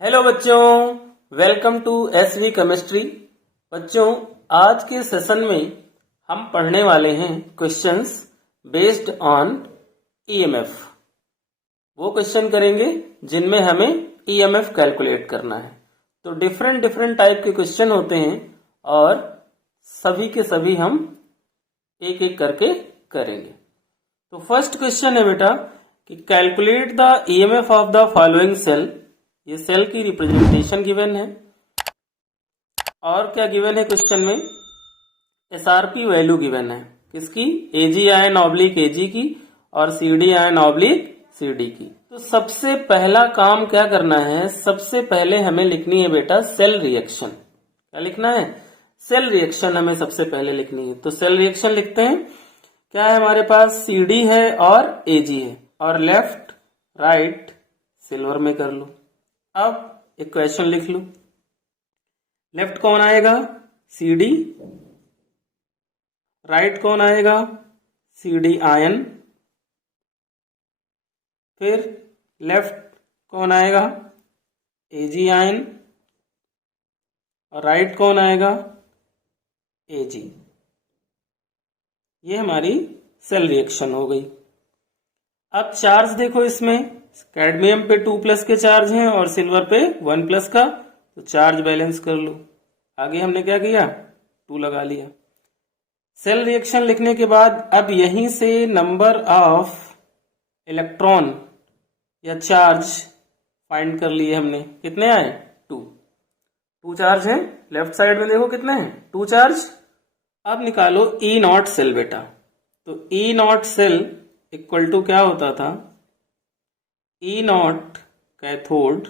Hello बच्चों, welcome to SV chemistry. बच्चों, आज के सेशन में हम पढ़ने वाले हैं क्वेश्चंस बेस्ड ऑन ईएमएफ। वो क्वेश्चन करेंगे जिनमें हमें ईएमएफ कैलकुलेट करना है। तो डिफरेंट डिफरेंट टाइप के क्वेश्चन होते हैं और सभी के सभी हम एक एक करके करेंगे। तो फर्स्ट क्वेश्चन है बेटा कि calculate the EMF of the following cell. ये सेल की रिप्रेजेंटेशन गिवन है और क्या गिवन है क्वेश्चन में, एसआरपी वैल्यू गिवन है किसकी, एजी आयन ऑब्लिक एजी की और सीडी आयन ऑब्लिक सीडी की। तो सबसे पहला काम क्या करना है, सबसे पहले हमें लिखनी है बेटा सेल रिएक्शन। क्या लिखना है, सेल रिएक्शन हमें सबसे पहले लिखनी है। तो सेल रिएक्शन लिखते हैं। क्या है हमारे पास, सीडी है और एजी है और लेफ्ट राइट सिल्वर में कर लो। अब इक्वेशन लिख लो। लेफ्ट कौन आएगा, सीडी, राइट कौन आएगा, सीडी आयन, फिर लेफ्ट कौन आएगा, एजी आयन और राइट कौन आएगा, एजी। ये हमारी सेल रिएक्शन हो गई। अब चार्ज देखो, इसमें कैडमियम पे 2+ के चार्ज हैं और सिल्वर पे 1+ का, तो चार्ज बैलेंस कर लो। आगे हमने क्या किया, 2 लगा लिया। सेल रिएक्शन लिखने के बाद अब यहीं से नंबर ऑफ इलेक्ट्रॉन या चार्ज फाइंड कर लिए हमने। कितने आए, 2 चार्ज हैं। लेफ्ट साइड में देखो कितने हैं, 2 चार्ज। अब निकालो ई नॉट सेल बेटा। तो E naught cell equal to क्या होता था, E naught cathode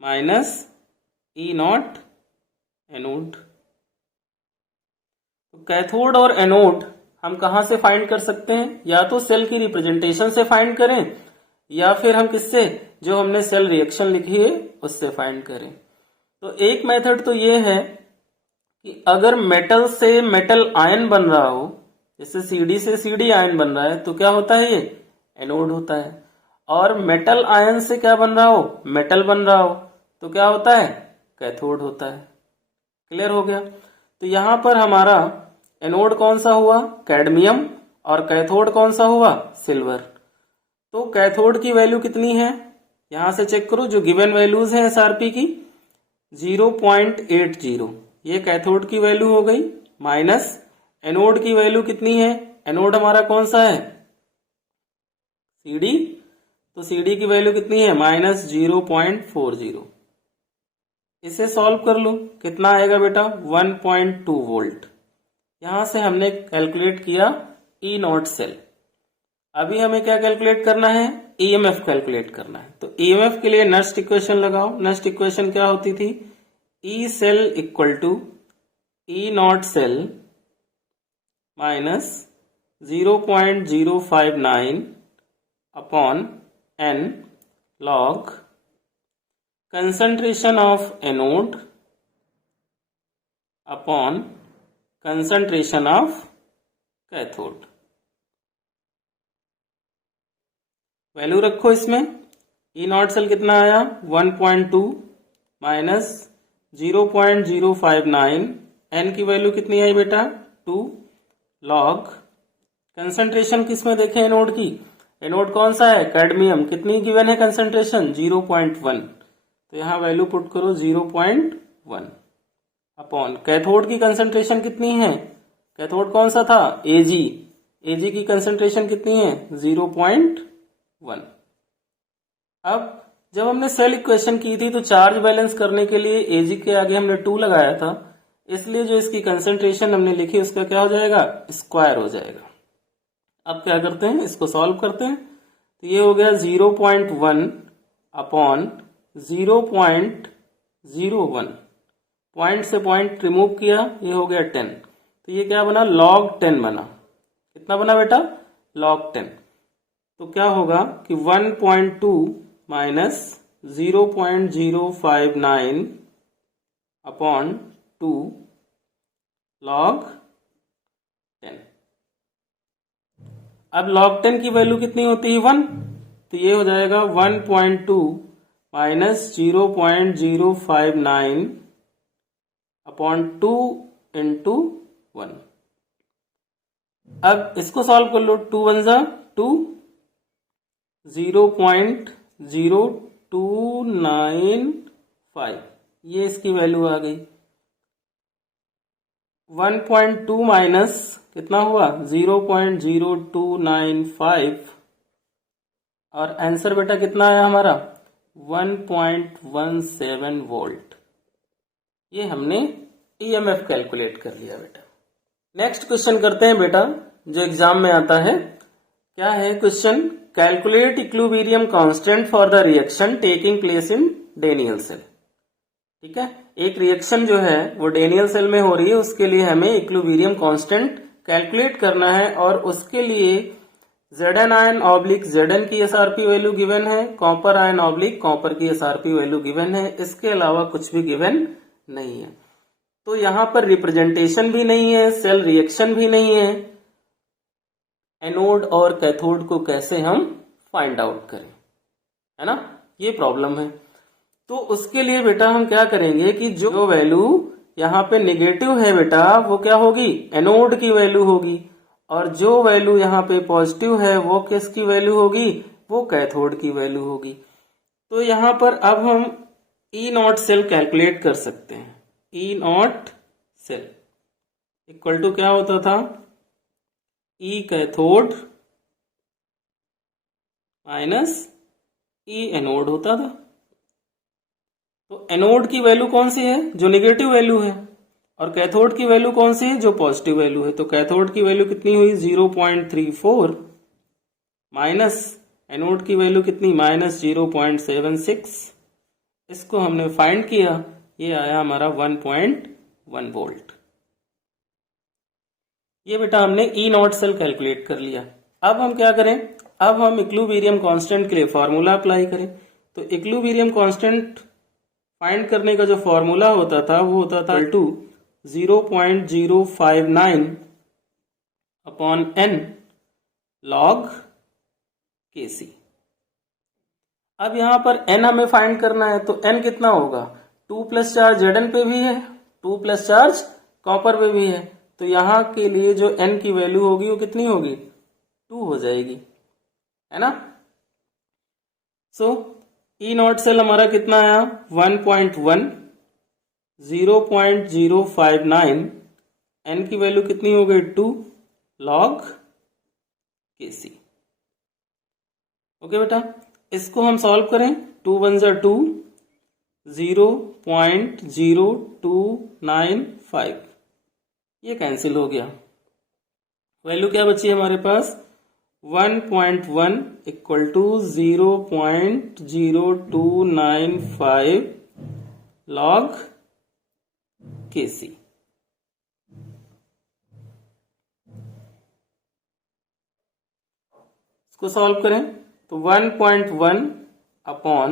minus E naught anode. तो कैथोड और एनोड हम कहां से फाइंड कर सकते हैं, या तो सेल की रिप्रेजेंटेशन से फाइंड करें या फिर हम किससे, जो हमने सेल रिएक्शन लिखी है उससे फाइंड करें। तो एक मेथड तो ये है कि अगर मेटल से मेटल आयन बन रहा हो, जैसे सीडी से सीडी आयन बन रहा है, तो क्या होता है, ये एनोड होता है। और मेटल आयन से क्या बन रहा हो, मेटल बन रहा हो, तो क्या होता है, कैथोड होता है। क्लियर हो गया। तो यहां पर हमारा एनोड कौन सा हुआ, कैडमियम, और कैथोड कौन सा हुआ, सिल्वर। तो कैथोड की वैल्यू कितनी है, यहां से चेक करो, जो गिवन वैल्यूज हैं एसआरपी की 0.80, ये कैथोड की वैल्यू हो गई, माइनस एनोड की वैल्यू कितनी है, एनोड हमारा कौन सा है, सीडी। तो सीडी की वैल्यू कितनी है, -0.40। इसे सॉल्व कर लो, कितना आएगा बेटा, 1.2 वोल्ट। यहां से हमने कैलकुलेट किया ई नॉट सेल। अभी हमें क्या कैलकुलेट करना है, ईएमएफ कैलकुलेट करना है। तो ईएमएफ के लिए नेक्स्ट इक्वेशन लगाओ। नेक्स्ट इक्वेशन क्या होती थी, E cell equal to E naught cell minus 0.059 upon n log concentration of anode upon concentration of cathode। Value रखो इसमें, ई नॉट सेल कितना आया, 1.2 माइनस 0.059, n की वैल्यू कितनी आई बेटा, 2 लॉग कंसंट्रेशन किसमें देखें, एनोड की, एनोड कौन सा है, कैडमियम, कितनी गिवन है कंसंट्रेशन, 0.1। तो यहां वैल्यू पुट करो 0.1 अपॉन कैथोड की कंसंट्रेशन कितनी है, कैथोड कौन सा था, एजी, एजी की कंसंट्रेशन कितनी है, 0.1। अब जब हमने सेल इक्वेशन की थी तो चार्ज बैलेंस करने के लिए एजी के आगे हमने 2 लगाया था, इसलिए जो इसकी कंसंट्रेशन हमने लिखी उसका क्या हो जाएगा, स्क्वायर हो जाएगा। अब क्या करते हैं, इसको सॉल्व करते हैं। तो ये हो गया 0.1 अपॉन 0.01, पॉइंट से पॉइंट रिमूव किया, ये हो गया 10। तो ये क्या बना, log 10 बना। कितना बना बेटा, log 10। तो क्या होगा कि 1.2 माइनस 0.059 अपॉन 2 log 10। अब log 10 की वैल्यू कितनी होती है, 1। तो ये हो जाएगा 1.2 माइनस 0.059 अपॉन 2 इंटू 1। अब इसको सॉल्व कर लो। 2 1 जा 2, 0.0295 ये इसकी वैल्यू आ गई। 1.2 माइनस कितना हुआ 0.0295 और आंसर बेटा कितना आया हमारा 1.17 वोल्ट। ये हमने ईएमएफ कैलकुलेट कर लिया बेटा। नेक्स्ट क्वेश्चन करते हैं बेटा जो एग्जाम में आता है। क्या है question? Calculate equilibrium constant for the reaction taking place in Daniell cell. ठीक है, एक रिएक्शन जो है वो डेनियल सेल में हो रही है, उसके लिए हमें इक्विलिब्रियम कांस्टेंट कैलकुलेट करना है और उसके लिए Zn आयन ऑब्लिक Zn की एसआरपी वैल्यू गिवन है, कॉपर आयन ऑब्लिक कॉपर की एसआरपी वैल्यू गिवन है। इसके अलावा कुछ भी गिवन नहीं है। तो यहां पर रिप्रेजेंटेशन भी नहीं है, सेल रिएक्शन भी नहीं है। एनोड और कैथोड को कैसे हम फाइंड आउट करें, है ना, ये प्रॉब्लम है। तो उसके लिए बेटा हम क्या करेंगे कि जो वैल्यू यहाँ पे निगेटिव है बेटा वो क्या होगी, एनोड की वैल्यू होगी, और जो वैल्यू यहाँ पे पॉजिटिव है वो किसकी वैल्यू होगी, वो कैथोड की वैल्यू होगी। तो यहाँ पर अब हम ई नॉट सेल कैलकुलेट कर सकते हैं। ई नॉट सेल इक्वल टू क्या होता था, ई कैथोड माइनस ई एनोड होता था। तो एनोड की वैल्यू कौन सी है, जो निगेटिव वैल्यू है, और कैथोड की वैल्यू कौन सी है, जो पॉजिटिव वैल्यू है। तो कैथोड की वैल्यू कितनी हुई 0.34 माइनस एनोड की वैल्यू कितनी माइनस 0.76। इसको हमने फाइंड किया, ये आया हमारा 1.1 वोल्ट। ये बेटा हमने ई नॉट सेल कैलकुलेट कर लिया। अब हम क्या करें, अब हम इक्विलिब्रियम कांस्टेंट के लिए फॉर्मूला अप्लाई करें। तो इक्विलिब्रियम कांस्टेंट फाइंड करने का जो फॉर्मूला होता था वो होता था 0.059 अपॉन n log Kc। अब यहां पर n हमें फाइंड करना है, तो n कितना होगा, 2 प्लस चार्ज Zn पे भी है, 2 प्लस चार्ज कॉपर पे भी है। तो यहां के लिए जो n की वैल्यू होगी वो कितनी होगी, 2 हो जाएगी, है ना। सो ई नॉट सेल हमारा कितना आया 1.1, 0.059, n की वैल्यू कितनी हो गई 2 log Kc। ओके बेटा, इसको हम सॉल्व करें। 2 1 जा 2, 0.0295 ये कैंसिल हो गया। वैल्यू क्या बची हमारे पास 1.1 इक्वल टू 0.0295 log Kc। इसको सॉल्व करें तो 1.1 अपॉन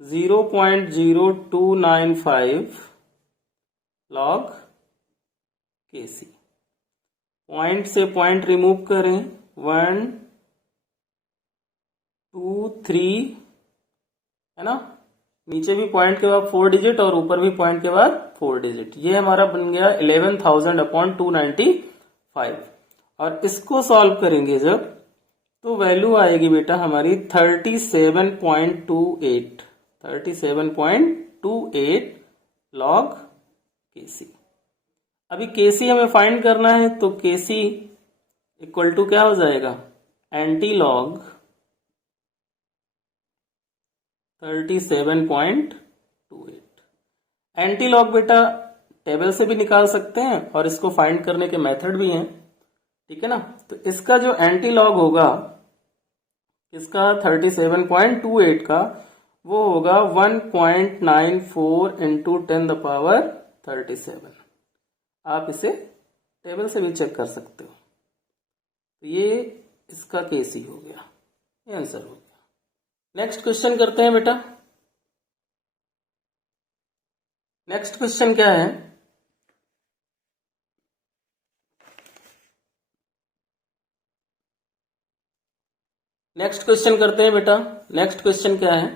0.0295 log Kc। पॉइंट से पॉइंट रिमूव करें, 1 2 3, है ना, नीचे भी पॉइंट के बाद 4 डिजिट और ऊपर भी पॉइंट के बाद 4 डिजिट। ये हमारा बन गया 11,000 अपॉन 295। और इसको सॉल्व करेंगे जब, तो वैल्यू आएगी बेटा हमारी 37.28 log Kc। अभी Kc हमें फाइंड करना है, तो Kc इक्वल टू क्या हो जाएगा, एंटी लॉग 37.28। एंटी लॉग बेटा टेबल से भी निकाल सकते हैं और इसको फाइंड करने के मेथड भी हैं, ठीक है ना। तो इसका जो एंटी लॉग होगा इसका 37.28 का, वो होगा 1.94 इंटू 10⁻37। आप इसे टेबल से भी चेक कर सकते हो। तो ये इसका Kc हो गया, ये आंसर हो गया। नेक्स्ट क्वेश्चन करते हैं बेटा। नेक्स्ट क्वेश्चन क्या है, नेक्स्ट क्वेश्चन करते हैं बेटा। नेक्स्ट क्वेश्चन क्या है,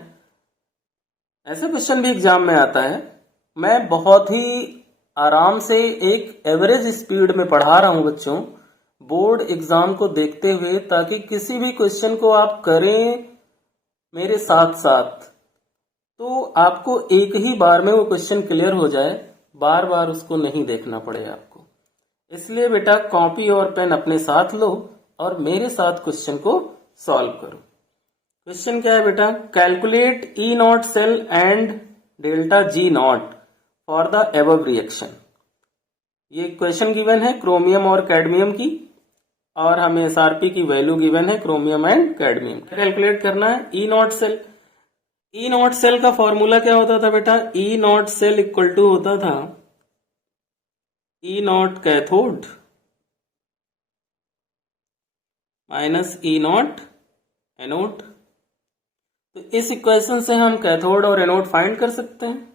ऐसा क्वेश्चन भी एग्जाम में आता है। मैं बहुत ही आराम से एक एवरेज स्पीड में पढ़ा रहा हूं बच्चों, बोर्ड एग्जाम को देखते हुए, ताकि किसी भी क्वेश्चन को आप करें मेरे साथ साथ तो आपको एक ही बार में वो क्वेश्चन क्लियर हो जाए, बार बार उसको नहीं देखना पड़े आपको। इसलिए बेटा कॉपी और पेन अपने साथ लो और मेरे साथ क्वेश्चन को सॉल्व करो। क्वेश्चन क्या है बेटा, calculate E naught cell and delta G naught for the above reaction. ये क्वेश्चन गिवन है क्रोमियम और कैडमियम की, और हमें एसआरपी की वैल्यू गिवन है क्रोमियम एंड कैडमियम। कैलकुलेट करना है E naught cell. E naught cell का फॉर्मूला क्या होता था बेटा, E naught cell equal to होता था E naught cathode minus E naught anode. तो इस इक्वेशन से हम कैथोड और एनोड फाइंड कर सकते हैं,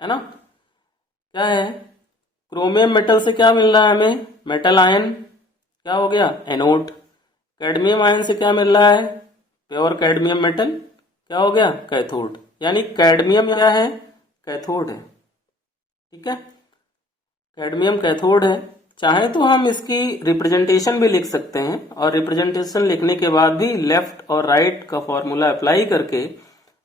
है ना। क्या है, क्रोमियम मेटल से क्या मिल रहा है हमें, मेटल आयन, क्या हो गया एनोड। कैडमियम आयन से क्या मिल रहा है, प्योर कैडमियम मेटल, क्या हो गया कैथोड। यानी कैडमियम क्या है, कैथोड है, ठीक है, कैडमियम कैथोड है। चाहे तो हम इसकी रिप्रेजेंटेशन भी लिख सकते हैं, और रिप्रेजेंटेशन लिखने के बाद भी लेफ्ट और राइट का फॉर्मूला अप्लाई करके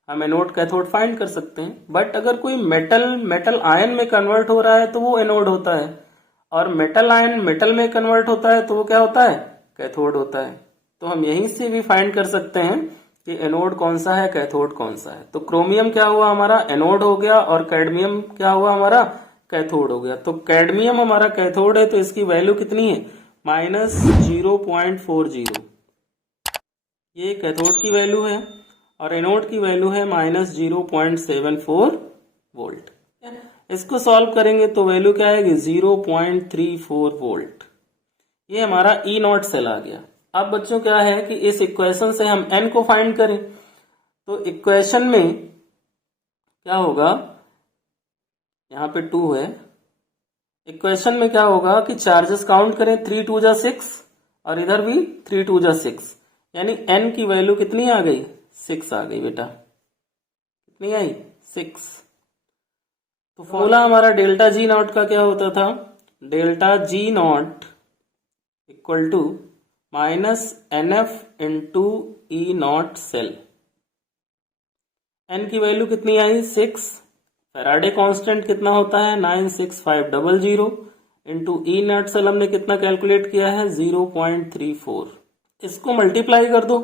हम एनोड कैथोड फाइंड कर सकते हैं। बट अगर कोई मेटल आयन में कन्वर्ट हो रहा है तो वो एनोड होता है, और मेटल आयन मेटल में कन्वर्ट होता है तो वो क्या होता है, कैथोड होता है। तो हम यहीं से भी फाइंड कर सकते हैं कि एनोड कौन सा है, कैथोड कौन सा है। तो क्रोमियम क्या हुआ हमारा, एनोड हो गया, और कैडमियम क्या हुआ हमारा, कैथोड हो गया। तो कैडमियम हमारा कैथोड है, तो इसकी वैल्यू कितनी है, -0.40। ये कैथोड की वैल्यू है, और एनोड की वैल्यू है -0.74 वोल्ट। इसको सॉल्व करेंगे तो वैल्यू क्या आएगी, 0.34 वोल्ट। ये हमारा ई नॉट सेल आ गया। अब बच्चों क्या है कि इस इक्वेशन से हम एन को फाइंड करें, तो इक्वेशन में क्या होगा, यहां पे 2 है, इक्वेशन में क्या होगा कि चार्जेस काउंट करें, 3 2 जा 6, और इधर भी 3 2 जा 6, यानी एन की वैल्यू कितनी आ गई, 6 आ गई बेटा। कितनी आई, 6। तो फॉर्मूला हमारा डेल्टा जी नॉट का क्या होता था, delta G naught equal to -NF into E naught cell. N की वैल्यू कितनी आई, 6। फैराडे कांस्टेंट कितना होता है, 96500 इंटू ई नॉट सेल हमने कितना कैलकुलेट किया है, 0.34। इसको मल्टीप्लाई कर दो,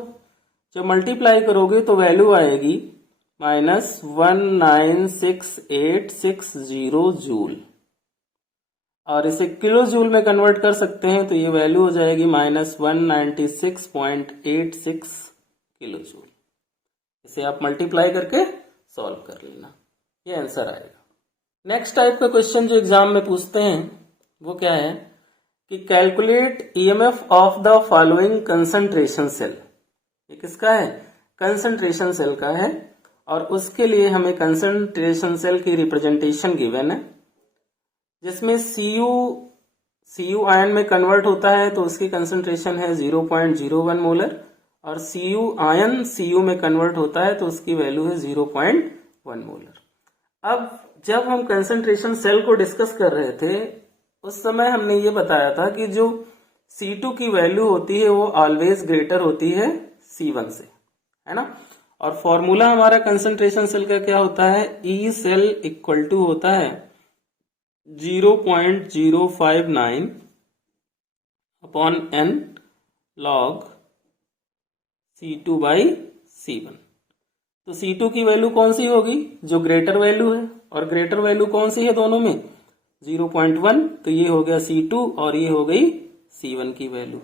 जब मल्टीप्लाई करोगे तो वैल्यू आएगी -196,860 जूल, और इसे किलो जूल में कन्वर्ट कर सकते हैं तो ये वैल्यू हो जाएगी -196.86 किलो जूल। इसे आप मल्टीप्लाई करके सॉल्व कर लेना, ये आंसर आएगा। नेक्स्ट टाइप का क्वेश्चन जो एग्जाम में पूछते हैं वो क्या है कि calculate EMF of the following concentration cell. ये किसका है, कंसंट्रेशन सेल का है, और उसके लिए हमें कंसंट्रेशन सेल की रिप्रेजेंटेशन गिवन है, जिसमें Cu आयन में कन्वर्ट होता है तो उसकी कंसंट्रेशन है 0.01 मोलर, और Cu आयन Cu में कन्वर्ट होता है तो उसकी वैल्यू है 0.1 मोलर। अब जब हम कंसंट्रेशन सेल को डिस्कस कर रहे थे उस समय हमने ये बताया था कि जो C2 की वैल्यू होती है वो ऑलवेज ग्रेटर होती है C1 से, है ना। और फॉर्मूला हमारा कंसंट्रेशन सेल का क्या होता है, ई सेल इक्वल टू होता है 0.059 upon n log C2 by C1। तो C2 की वैल्यू कौन सी होगी, जो ग्रेटर वैल्यू है, और ग्रेटर वैल्यू कौन सी है दोनों में, 0.1। तो ये हो गया C2 और ये हो गई C1 की वैल्यू।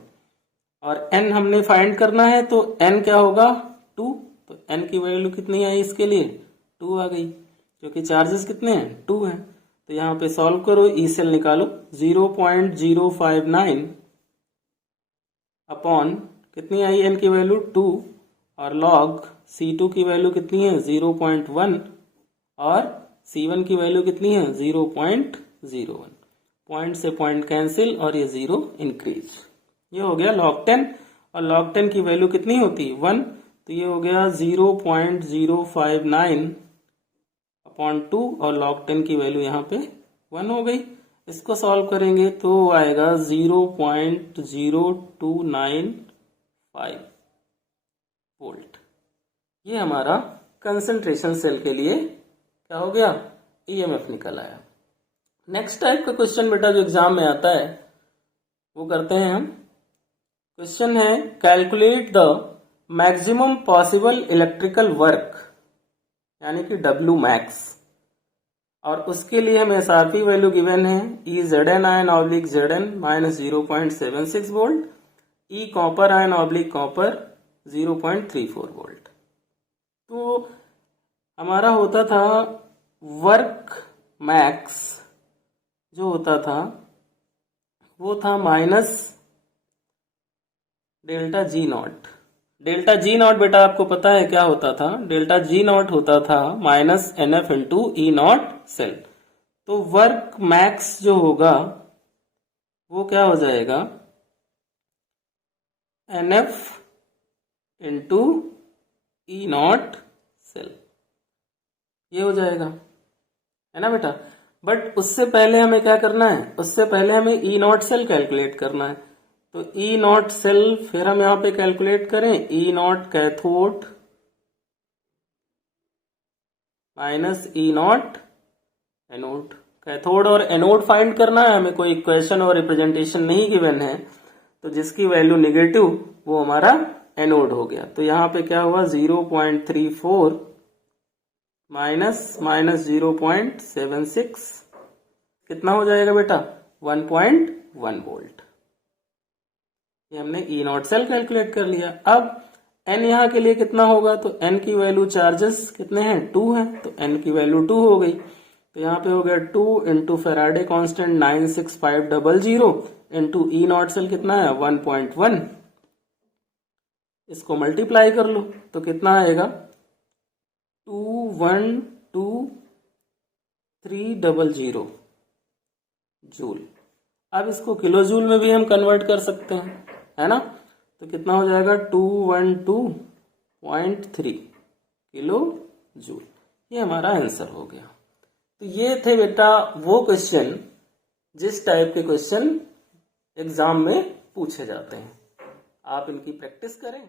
और n हमने फाइंड करना है तो n क्या होगा, 2। तो n की वैल्यू कितनी आई इसके लिए, 2 आ गई, क्योंकि चार्जेस कितने हैं, 2 हैं। तो यहाँ पे सॉल्व करो, ई सेल निकालो, 0.059 अपॉन कितनी आई n की वैल्यू 2, और लॉग C2 की वैल्यू कितनी है 0.1, और C1 की वैल्यू कितनी है 0.01। पॉइंट से पॉइंट कैंसिल और ये 0 इंक्रीज, ये हो गया log 10। और log 10 की वैल्यू कितनी होती है 1, तो ये हो गया 0.059 अपॉन 2 और log 10 की वैल्यू यहाँ पे 1 हो गई। इसको सॉल्व करेंगे तो आएगा 0.0295 वोल्ट। ये हमारा कंसंट्रेशन सेल के लिए क्या हो गया ईएमएफ निकल आया। नेक्स्ट टाइप का क्वेश्चन बेटा जो एग्जाम में आता है वो करते हैं हम। क्वेश्चन है calculate the maximum possible electrical work यानी कि W मैक्स, और उसके लिए हमें SRP वैल्यू गिवन है E Zn ion oblique Zn minus 0.76 volt, E copper ion oblique copper 0.34 volt. तो हमारा होता था वर्क मैक्स जो होता था वो था minus delta G not. Delta G not बेटा आपको पता है क्या होता था, डेल्टा जी नॉट होता था minus NF into E naught cell. तो वर्क मैक्स जो होगा वो क्या हो जाएगा NF into E naught cell, ये हो जाएगा, है ना बेटा। बट उससे पहले हमें क्या करना है, उससे पहले हमें ई नॉट सेल कैलकुलेट करना है। तो ई नॉट सेल फिर हम यहां पे कैलकुलेट करें, E naught cathode minus E naught anode. Cathode और एनोड फाइंड करना है हमें, कोई इक्वेशन और रिप्रेजेंटेशन नहीं गिवन है, तो जिसकी वैल्यू निगेटिव वो हमारा एनोड हो गया। तो यहां पे क्या हुआ 0.34 माइनस 0.76 कितना हो जाएगा बेटा 1.1 वोल्ट। ये हमने ई नॉट सेल कैलकुलेट कर लिया। अब n यहाँ के लिए कितना होगा, तो n की वैल्यू चार्जेस कितने हैं 2 हैं, तो n की वैल्यू 2 हो गई। तो यहाँ पे हो गया 2 into Faraday constant 96500 into E naught cell कितना है 1.1। इसको मल्टीप्लाई कर लो तो कितना आएगा 212,300 जूल। अब इसको किलो जूल में भी हम कन्वर्ट कर सकते हैं, है ना। तो कितना हो जाएगा 212.3 किलो जूल। ये हमारा आंसर हो गया। तो ये थे बेटा वो क्वेश्चन जिस टाइप के क्वेश्चन एग्जाम में पूछे जाते हैं। आप इनकी प्रैक्टिस करें।